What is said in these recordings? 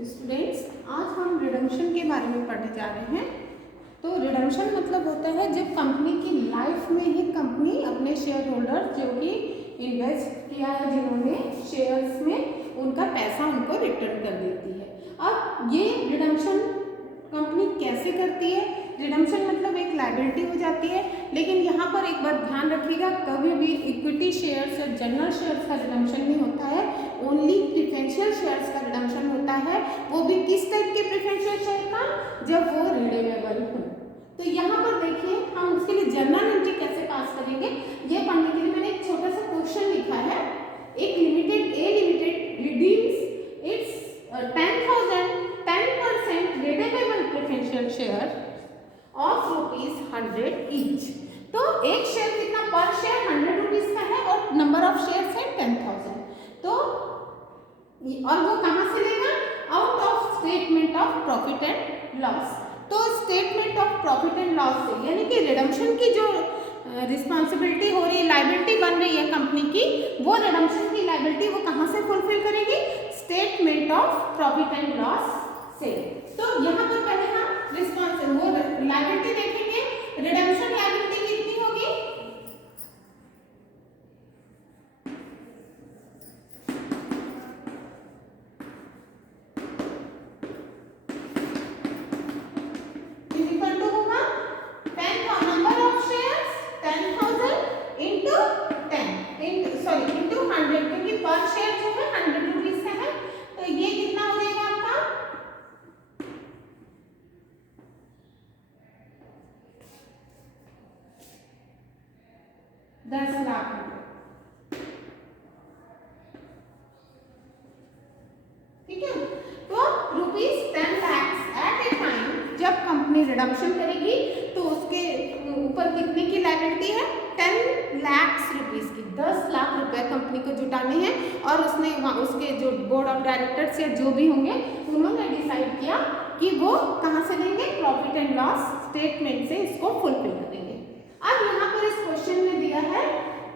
Students, आज हम redemption के बारे में पढ़ने जा रहे हैं। तो रिडम्पशन मतलब होता है जब कंपनी की लाइफ में ही कंपनी अपने शेयर होल्डर जो कि इन्वेस्ट किया है जिन्होंने शेयर्स में, उनका पैसा उनको रिटर्न कर देती है। अब ये रिडम्पशन कंपनी कैसे करती है? रिडम्पशन मतलब एक लायबिलिटी हो जाती है, लेकिन यहाँ पर एक बात ध्यान रखिएगा, कभी भी इक्विटी शेयर्स या जनरल शेयर्स का रिडम्पशन नहीं होता है, ओनली प्रेफरेंशियल शेयर्स का रिडम्पशन होता है। वो भी किस टाइप के प्रेफरेंशियल शेयर का? जब वो रिडीमेबल हो। तो यहाँ पर देखिए हम उसके लिए जर्नल एंट्री कैसे पास करेंगे, ये पढ़ने के लिए मैंने एक छोटा सा क्वेश्चन लिखा है। एक limited redeems it's 10% redeemable preferential share of ₹100 each. तो एक शेयर कितना? पर शेयर 100 रुपीज का है और नंबर ऑफ शेयर है 10,000। तो और वो कहाँ से लेगा? Out of statement of profit and loss. तो statement of profit and loss से, यानी कि रिडम्पशन की जो रिस्पॉन्सिबिलिटी हो रही है, लायबिलिटी बन रही है कंपनी की, वो रिडम्पशन की लायबिलिटी वो कहाँ से फुलफिल करेगी? Statement of profit and loss से। तो यहाँ पर पहले हम वो लायबिलिटी देखेंगे। रिडम्पशन लायबिलिटी कितनी होगी? इक्वल टू होगा 10 नंबर ऑफ शेयर्स 10,000 इंटू 100, क्योंकि पर शेयर जो है 100 रुपीज का है। तो ये कितना हो जाएगा आपका? 10 लाख रुपए। ठीक है, तो ₹10 lakhs एट ए टाइम जब कंपनी रिडम्पशन करेगी तो उसके ऊपर कितने की लायबिलिटी है? 10 lakhs रुपीज की। 10 लाख रुपए कंपनी को जुटाने हैं और उसने उसके जो बोर्ड ऑफ डायरेक्टर्स या जो भी होंगे उन्होंने डिसाइड किया कि वो कहाँ से देंगे? प्रॉफिट एंड लॉस स्टेटमेंट से इसको फुलफिल करेंगे। अब यहाँ पर इस क्वेश्चन में दिया है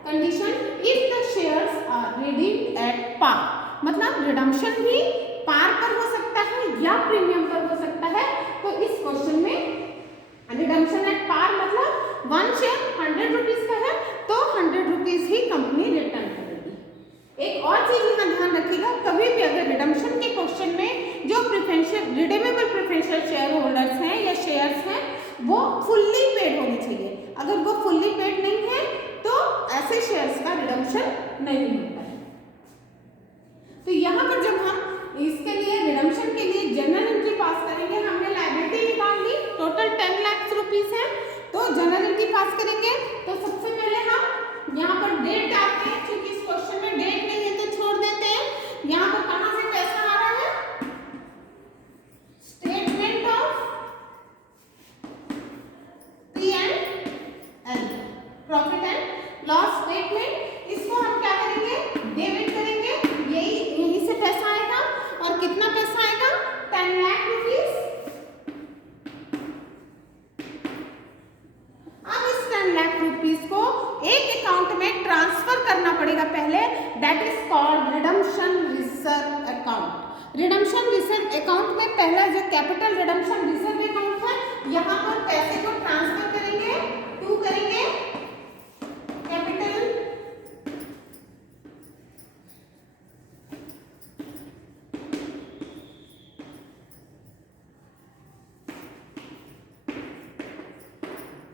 condition if the shares are redeemed at par, मतलब रिडम्पशन भी पार पर हो सकता है या प्रीमियम पर हो सकता है। तो इस क्वेश्चन में रिडम्पशन एट पार मतलब 1 शेयर 100 रुपीज का है तो 100 रुपीज ही कंपनी रिटर्न करेगी। एक और चीज यहाँ ध्यान रखिएगा, कभी भी अगर रिडम्पशन के क्वेश्चन में जो preferential redeemable preferential share holders हैं या शेयर्स हैं वो फुल्ली पेड होनी चाहिए। अगर वो फुल्ली पेड नहीं है तो ऐसे शेयर्स का रिडम्पशन नहीं होता है। तो यहाँ पर जब हम इसके लिए रिडम्पशन के लिए जनरल एंट्री पास करेंगे, हमने लायबिलिटी निकाल ली, टोटल 10 लाख रुपीस है, तो जनरल एंट्री पास करेंगे। तो सबसे पहले हम यहाँ पर डेट डालते हैं, क्योंकि इस क्वेश्चन में डेट नहीं है तो छोड़ देते हैं। यहाँ पर कहाँ से पैसा आ रहा है? Statement of P&L, profit and loss statement. इसको हम क्या करेंगे? डेबिट करेंगे, यही से पैसा आएगा। और कितना पैसा आएगा? 10 लाख रुपीस। अब इस 10 लाख रुपीस को एक अकाउंट में ट्रांसफर करना पड़ेगा पहले, that is called redemption reserve account. Redemption reserve account में पहला जो कैपिटल रिडम्पशन रिजर्व अकाउंट है, यहाँ पर पैसे को ट्रांसफर करेंगे टू करेंगे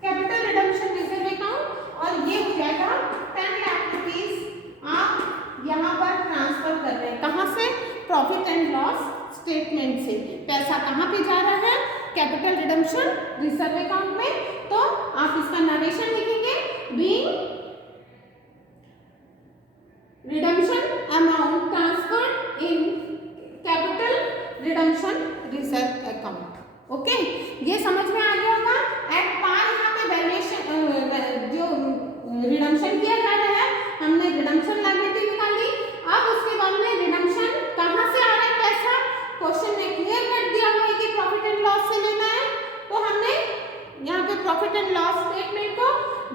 कैपिटल रिडम्पशन रिजर्व अकाउंट और ये हो जाएगा 10 लाख रुपीस आप यहाँ पर ट्रांसफर कर रहे हैं। कहाँ से? प्रॉफिट एंड लॉस स्टेटमेंट से। पैसा कहाँ पे जा रहा है? कैपिटल रिडम्पशन रिजर्व अकाउंट में। तो आप इसका नरेशन लिखेंगे, being redemption amount transferred in capital redemption reserve account. Okay, ये समझ में आ गया होगा। एट पार यहाँ पे वैल्यूएशन जो रिडम्पशन किया जा रहा है, हमने रिडम्पशन लायबिलिटी निकाली। अब उसके बाद में रिडम्पशन कहाँ से आ रहा है पैसा? क्वेश्चन में क्लियर कर दिया हुआ है कि प्रॉफिट एंड लॉस से लेना है, तो हमने यहाँ पे प्रॉफिट एंड लॉस स्टेटमेंट को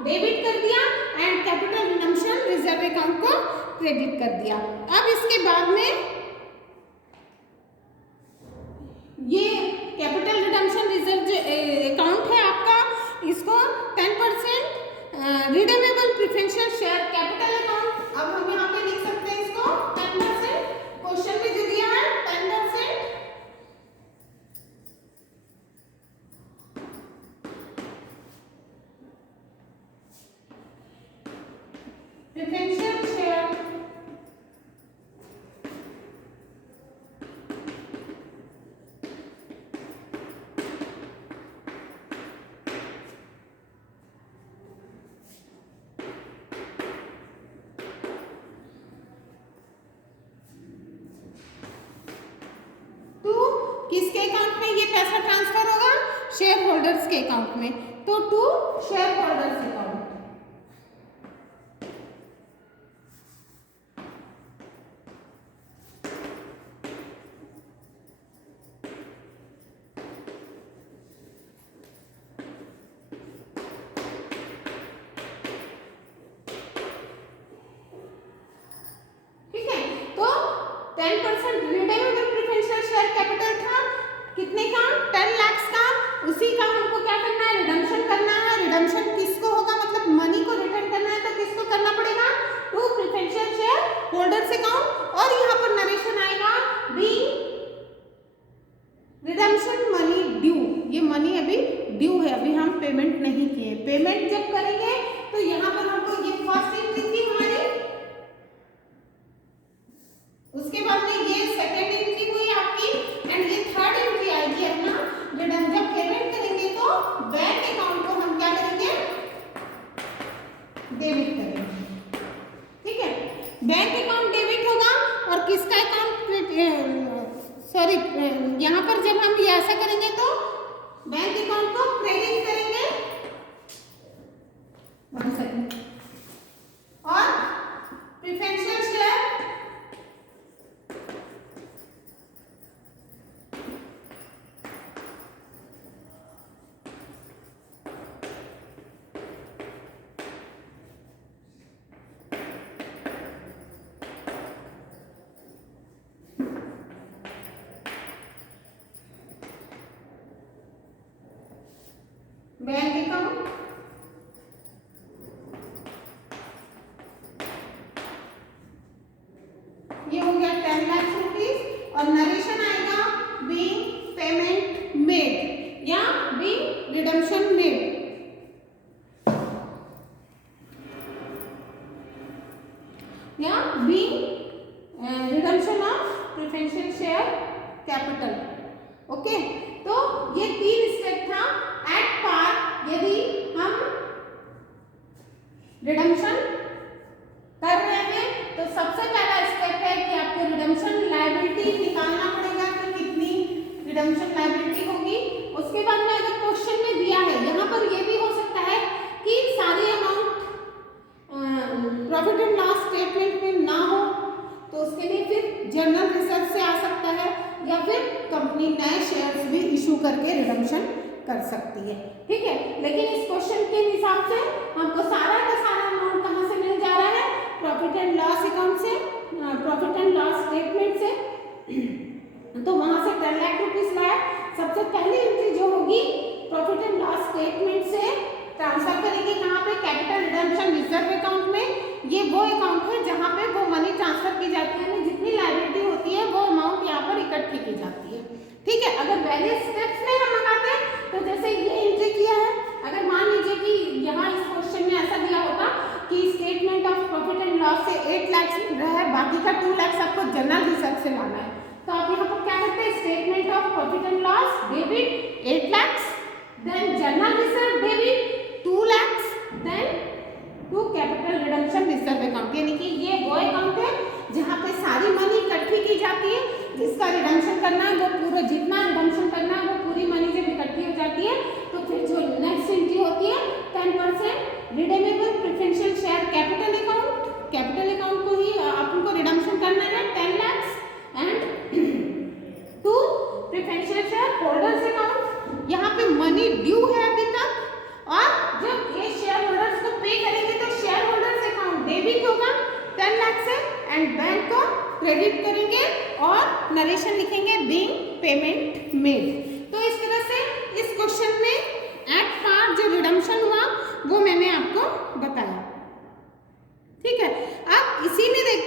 डेबिट कर दिया and capital redemption reserve account को क्रेडिट कर दिया। अब इसके बाद में शेयर कैपिटल अकाउंट, अब हम यहाँ पे लिख सकते हैं इसको 10%, क्वेश्चन में जो दिया है 10%। प्रेफरेंशियल शेयर किसके अकाउंट में ये पैसा ट्रांसफर होगा? शेयर होल्डर्स के अकाउंट में। तो टू शेयर होल्डर्स अकाउंट। ठीक है, तो 10% रिडेमेबल प्रेफरेंशियल शेयर कैपिटल था कितने का? 10 लाख का। उसी का हमको क्या करना है? रिडम्पशन करना है। रिडम्पशन किसको होगा? मतलब मनी को रिटर्न करना है तो किसको करना पड़ेगा? To preferential share holders account. और यहाँ पर नरेशन आएगा बी रिडम्पशन मनी ड्यू। ये मनी अभी ड्यू है, अभी हम पेमेंट नहीं किए। पेमेंट जब करेंगे तो यहाँ पर हमको ये फर्स्ट एंट्री थी हमारी, उसके बाद में ये सेकेंड एंट्री हुई आपकी, एंड ये थर्ड एंट्री आएगी अपना रिटर्न। जब पेमेंट करेंगे तो बैंक अकाउंट को हम क्या करेंगे? डेबिट करेंगे। ठीक है, बैंक अकाउंट डेबिट होगा। और किसका अकाउंट? सॉरी, यहाँ पर जब हम ये ऐसा करेंगे तो बैंक अकाउंट को क्रेडिट करेंगे। और प्रेफरेंशियल शेयर बैंक अकाउंट ये हो गया 10 लाख रुपीज। और नरेशन आएगा बी पेमेंट मेड या बी रिडम्पशन मेड। या be redemption of preferential share capital. Okay, तो ये 3 स्टेप था। एट पार यदि हम रिडम्पशन कर रहे हैं तो सबसे पहला स्टेप है कि आपको रिडम्पशन लायबिलिटी निकालना पड़ेगा कि कितनी रिडम्पशन लायबिलिटी होगी। उसके बाद में अगर क्वेश्चन में दिया है, यहाँ पर ये भी हो सकता है कि सारी amount profit and loss statement में ना हो, तो उसके लिए फिर जनरल रिजर्व से आ सकता है, या फिर कंपनी नए शेयर्स भी इशू करके रिडम्पशन कर सकती है। ठीक है, लेकिन इस क्वेश्चन के हिसाब से हमको सारा का सारा अमाउंट कहाँ से मिल जा रहा है? प्रॉफिट एंड लॉस अकाउंट से, प्रॉफिट एंड लॉस स्टेटमेंट से। तो वहां से 10 लाख रुपीज लाया। सबसे पहली एंट्री जो होगी प्रॉफिट एंड लॉस स्टेटमेंट से ट्रांसफर करेंगे कहाँ पे? कैपिटल रिडम्पशन रिजर्व अकाउंट में। ये वो अकाउंट है जहाँ पे वो मनी ट्रांसफर की जाती है, जितनी लायबिलिटी होती है वो अमाउंट यहाँ पर इकट्ठी की जाती है। ठीक है, अगर वेरियस स्टेप्स में हम मंगाते हैं तो जैसे ये एंट्री किया है, अगर मान लीजिए कि यहाँ इस क्वेश्चन में ऐसा दिया होता कि statement of profit and loss से 8 लाख है, बाकी का 2 लाख आपको जनरल रिजर्व से लाना है, तो आप यहाँ पर क्या करते हैं? Statement of profit and loss debit 8 lakh, then general reserve debit 2 lakh, then to capital redemption reserve account. यानी कि ये वो अकाउंट है जहाँ पे सारी मनी इकट्ठी की जाती है, जिसका रिडम्पशन करना है वो पूरा, जितना रिडम्पशन करना है वो पूरी मनी जब इकट्ठी हो जाती है तो फिर जो नेक्स्ट एंट्री होती है 10% redeemable preferential share capital account. Capital account को ही आपको रिडम्पशन करना है 10 lakh and to preferential share holders account. यहाँ पे मनी ड्यू है अभी तक, और जब ये शेयर होल्डर्स को पे करेंगे तो शेयर होल्डर्स अकाउंट डेबिट होगा 10 लाख से, एंड बैंक को क्रेडिट करेंगे और नरेशन लिखेंगे बीइंग पेमेंट मेड। तो इस तरह से इस क्वेश्चन में एट पार जो रिडम्पशन हुआ वो मैंने आपको बताया।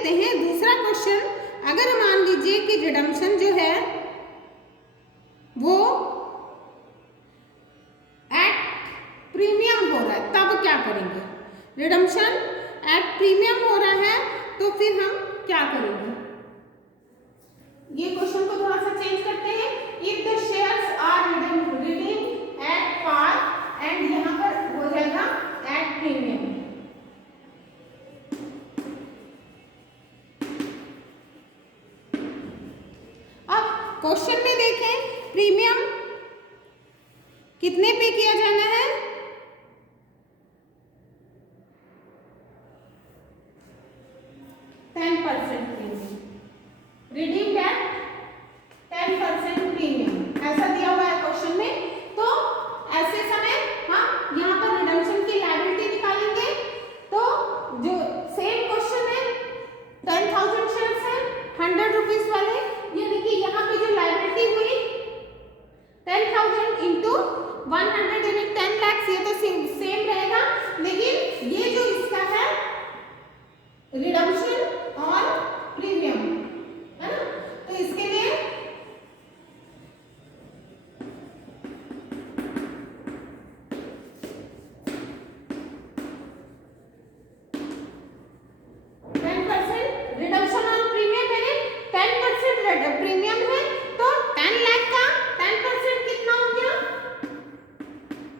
देखते हैं दूसरा क्वेश्चन। अगर मान लीजिए कि रिडम्पशन जो है वो एट प्रीमियम हो रहा है, तब क्या करेंगे? रिडम्पशन एट प्रीमियम हो रहा है तो फिर हम क्या करेंगे? ये क्वेश्चन को थोड़ा सा चेंज करते हैं। If the shares are redeemed at par and यहाँ पर हो जाएगा एट प्रीमियम। अब क्वेश्चन में देखें प्रीमियम कितने पे किया जाना है? 10% प्रीमियम, रिडीम्ड एट 10% प्रीमियम, ऐसा दिया हुआ है क्वेश्चन में। तो ऐसे समय हम यहाँ पर रिडम्पशन की लायबिलिटी निकालेंगे। तो जो सेम क्वेश्चन है 10,000 शेयर्स है 100 रुपीज वाले, यानी कि यहाँ पे जो लायबिलिटी हुई 10,000 इंटू 100 यानी 10 लाख, ये तो सेम रहेगा। लेकिन ये जो इसका है रिडम्पशन और प्रीमियम है ना, तो इसके लिए प्रीमियम है तो 10 लाख का 10% कितना हो गया?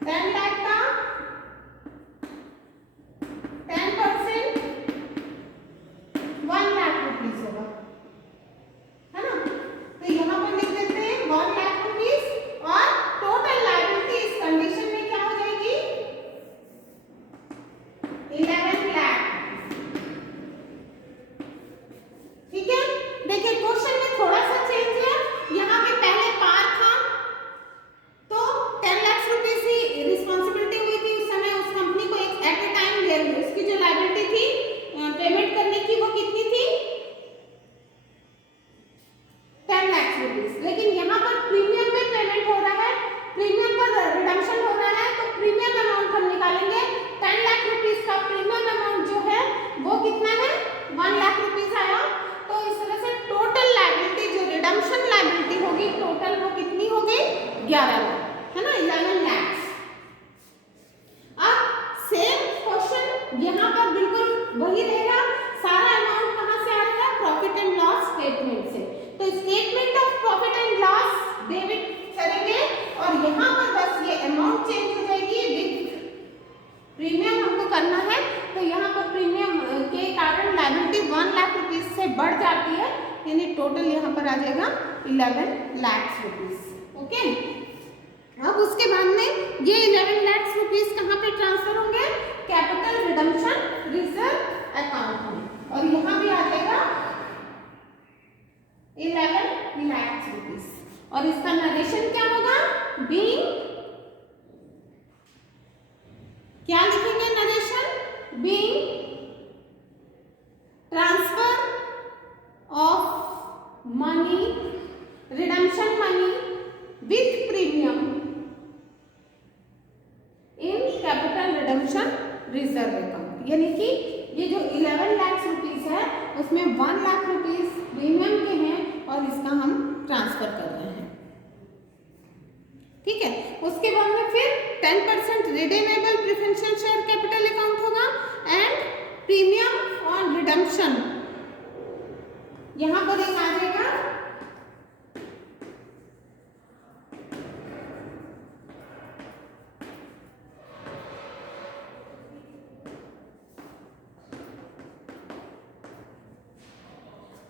10 लाख का 10% 1 लाख रुपीस होगा, है ना। तो यहाँ पर लिख देते हैं 1 लाख रुपीस और टोटल लायबिलिटी इस कंडीशन में क्या हो जाएगी? 11 लाख। ठीक है, देखिए क्वेश्चन में थोड़ा सा चेंज है। यहाँ पे पहले पार था तो 10 लाख रुपीस ही रिस्पॉन्सिबिलिटी हुई थी उस समय उस कंपनी को। एक एट ए टाइम उसकी जो लायबिलिटी थी पेमेंट करने की वो कितनी थी? 10 लाख रुपीस। लेकिन यहाँ पर प्रीमियम में पेमेंट हो रहा है, प्रीमियम पर रिडम्पशन हो रहा है, तो प्रीमियम अमाउंट हम निकालेंगे। 10 लाख रुपीस का प्रीमियम अमाउंट जो है वो कितना है? 1 लाख रुपीस आया। तो इस तरह से टोटल लायबिलिटी जो रिडम्पशन लायबिलिटी होगी टोटल वो कितनी हो गई? 11 लाख, है ना, 11 लाख। अब सेम क्वेश्चन यहाँ पर बिल्कुल वही रहेगा। सारा अमाउंट कहाँ से आ रहा है? प्रॉफिट एंड लॉस स्टेटमेंट से। तो statement of profit and loss debit करेंगे और यहाँ पर बस ये अमाउंट चेंज हो जाएगी। विद प्रीमियम हमको करना है तो यहाँ पर प्रीमियम के कारण लायबिलिटी 1 लाख रुपीस से बढ़ जाती है, यानी टोटल यहाँ पर आ जाएगा 11 लाख रुपीस। ओके, अब उसके बाद में ये 11 लाख रुपीस कहाँ पे ट्रांसफर होंगे? कैपिटल रिडम्पशन रिजर्व अकाउंट में, और यहाँ भी आ जाएगा 11 लाख रुपीस। और इसका नरेशन क्या होगा? बीइंग, क्या लिखेंगे narration? Being transfer of money, redemption money with premium in capital redemption reserve account. यानी कि ये जो 11 लाख रुपीस है उसमें 1 लाख रुपीस प्रीमियम के हैं और इसका हम ट्रांसफर कर रहे हैं। ठीक है, उसके बाद में फिर 10% redeemable preferential share capital account होगा एंड प्रीमियम ऑन रिडम्पशन यहाँ पर एक आ जाएगा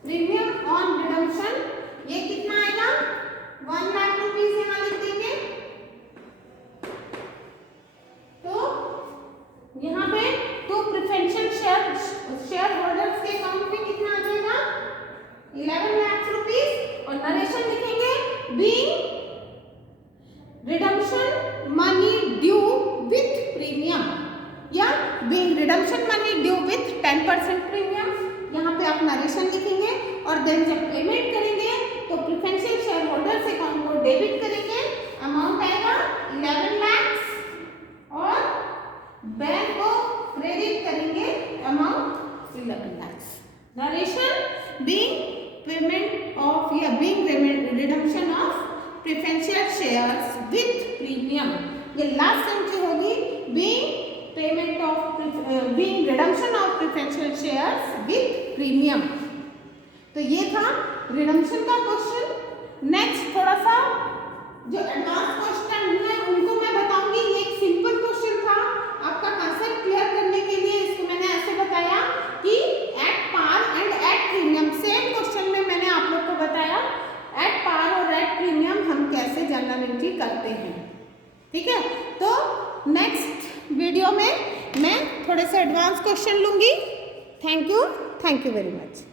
प्रीमियम ऑन रिडम्पशन। ये कितना आएगा? 1 लाख रुपीस यहाँ लिख देंगे। तो यहाँ पे तो प्रेफरेंशियल शेयर होल्डर्स के अकाउंट में कितना आ जाएगा? 11 लाख रुपीस। और नरेशन लिखेंगे being redemption money due with premium, या being redemption money due with 10% premium. यहाँ पे आप नरेशन लिखेंगे और देन जब पेमेंट करेंगे तो प्रेफरेंशियल शेयर होल्डर्स अकाउंट को डेबिट करेंगे, अमाउंट आएगा 11 लाख और बैंक को क्रेडिट करेंगे amount 11 lakh. Narration being payment of या being redemption of preferential shares with premium. ये लास्ट सेंटेंस होगी being payment of being redemption of preferential shares with premium. तो ये था रिडम्पशन का क्वेश्चन। नेक्स्ट थोड़ा सा जो एडवांस क्वेश्चन है उनको मैं बताऊंगी। ये एक सिंपल क्वेश्चन था, आपका कंसेप्ट क्लियर करने के लिए इसको मैंने ऐसे बताया कि at par and at premium, same question में मैंने आप लोग को बताया एट पार और एट प्रीमियम हम कैसे जनरल एंट्री करते हैं। ठीक है, तो नेक्स्ट वीडियो में मैं थोड़े से एडवांस क्वेश्चन लूंगी। Thank you very much.